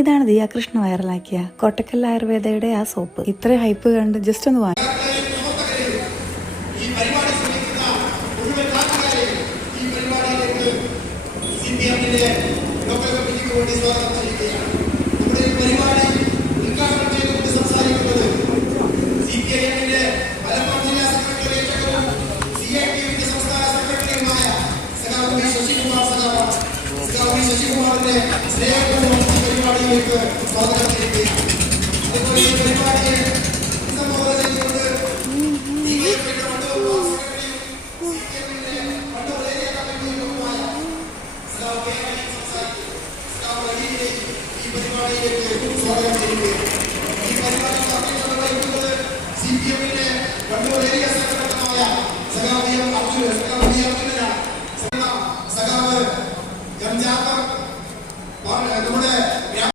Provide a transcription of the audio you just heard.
ഇതാണ് ദിയാകൃഷ്ണ വൈറലാക്കിയ കോട്ടക്കൽ ആയുർവേദയുടെ ആ സോപ്പ്. ഇത്രയും ഹൈപ്പ് കണ്ട് ജസ്റ്റ് ഒന്ന് വാങ്ങി. ശശികുമാറിന്റെ സ്നേഹപൂർവ്വം പരിപാടിയിലേക്ക് സ്വാഗതം ചെയ്യുകയാണ്. അതുപോലെ ഈ പരിപാടിയെ സംബോധന ചെയ്തുകൊണ്ട് ഈ പരിപാടിയിലേക്ക് സ്വാഗതം ചെയ്യുകയാണ്.